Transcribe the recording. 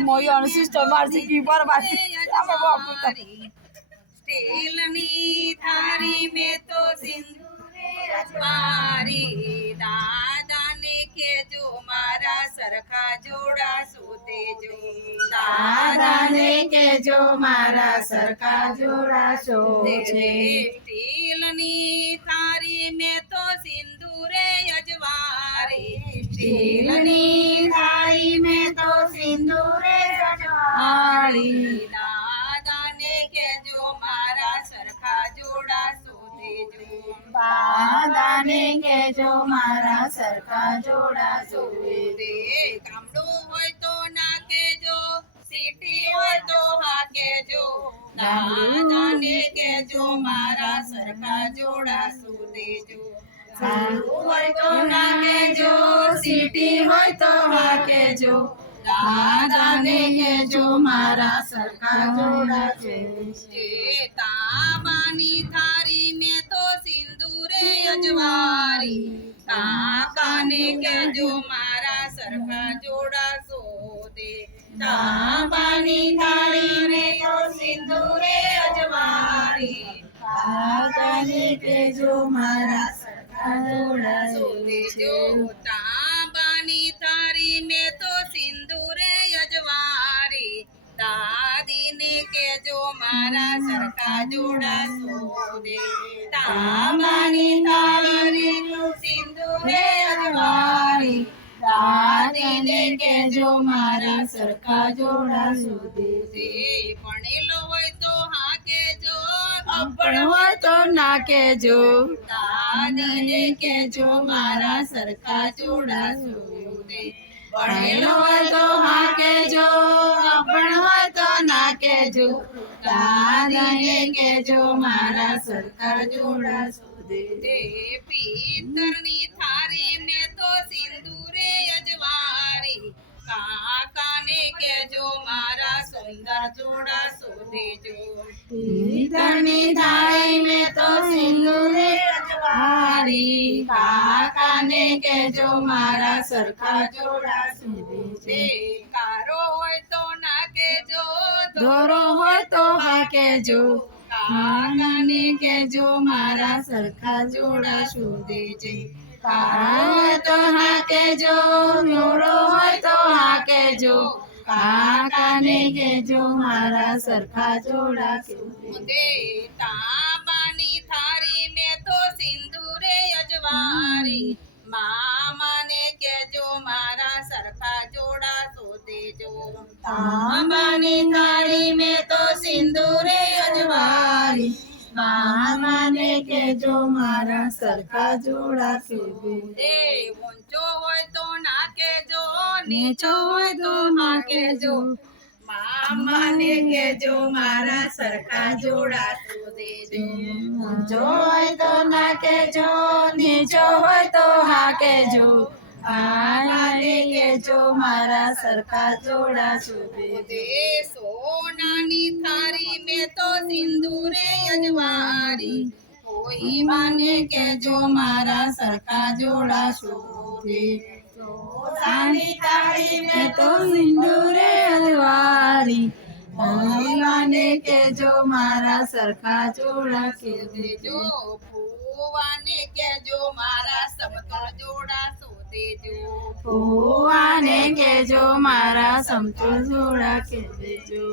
મોયો system મારસી કી બરબાદી અમે બાપુ સ્ટીલની થાળી મેં તો સિંદૂરે અજવારી દાદાને કેજો મારા સરખા જોડા શોધેજો દાદાને કેજો મારા સરખા જોડા શોધે સ્ટીલની થાળી મેં તો સિંદૂરે અજવારી સ્ટીલની થાળી મેં તો સિંદૂરે અજવાળી દાદાને કેજો મારા સરખા જોડા શોધેજો દાદાને કેજો મારા સરખા જોડા શોધે ગામડું હોય તો ના કેજો સિટી હોય તો હા કેજો દાદાને કેજો મારા સરખા જોડા શોધેજો ગામડું હોય તો ના કેજો સિટી હોય તો હા કેજો દાદાને કેજો મારા સરખા જોડા શોધે તાબાની થાળી મેં તો સિંદૂરે અજવારી કાકાને કેજો મારા સરખા જોડા શોધે તાંબાની થાળી મેં તો સિંદૂરે અજવાળી કાકાને કેજો મારા સરખા જોડા શોધેજો તાંબાની થાળી મેં તો સિંદૂરે અજવારી દાદીને કેજો મારા સરખા જોડા શોધે તાંબાની થાળી મેં તો સિંદૂરે અજવાળી દાદીને કેજો મારા સરખા જોડા શોધે ભણેલો હોય તો હા કેજો અપણ હોય તો ના કેજો દાદીને કેજો મારા સરખા જોડા શોધે ભણેલો હોય તો હા કેજો અપણ હોય તો ના કેજો દાદાને કેજો મારા સરખા જોડા શોધે પિત્તરની થાળી મેં તો સિંદૂરે અજવારી કાકાને કેજો મારા સુંદર જોડા શોધેજો પિત્તરની થાળી મેં તો સિંદૂરે અજવાળી કાકાને કેજો મારા સરખા જોડા શોધે કારો હોય તો ના કેજો દોરો હોય તો હા કેજો કાકાને કેજો મારા સરખા જોડા શોધે છે કાળો હોય તો હા કેજો દોરો હોય તો હા કેજો કાકાને કેજો મારા સરખા જોડા શોધે તાંબાની થાળી મેં તો સિંદૂરે અજવારી મામાને કેજો મારા સરખા જોડા શોધેજો તાંબાની થાળી મેં તો સિંદૂરે અજવાળી મામાને કેજો મારા સરખા જોડા શોધે ઊંચો હોય તો ના કેજો નીચો હોય તો હા કેજો મામાને કેજો મારા સરખા જોડા શોધેજો ઊંચો હોય તો ના કેજો નીચો હોય તો હા કેજો મામાને કેજો મારા સરખા જોડા શોધે સોનાની થાળી મેં તો સિંદૂરે અજવારી કોઈ માને કેજો મારા સરખા જોડા શોધે સોનાની થાળી મેં તો સિંદૂરે અજવાળી ભગવાને કેજો મારા સરખા જોડા શોધેજો ભુવાને કેજો મારા સમતળ જોડા શોધેજો ભુવાને કેજો મારા સમતોલ જોડા કેજો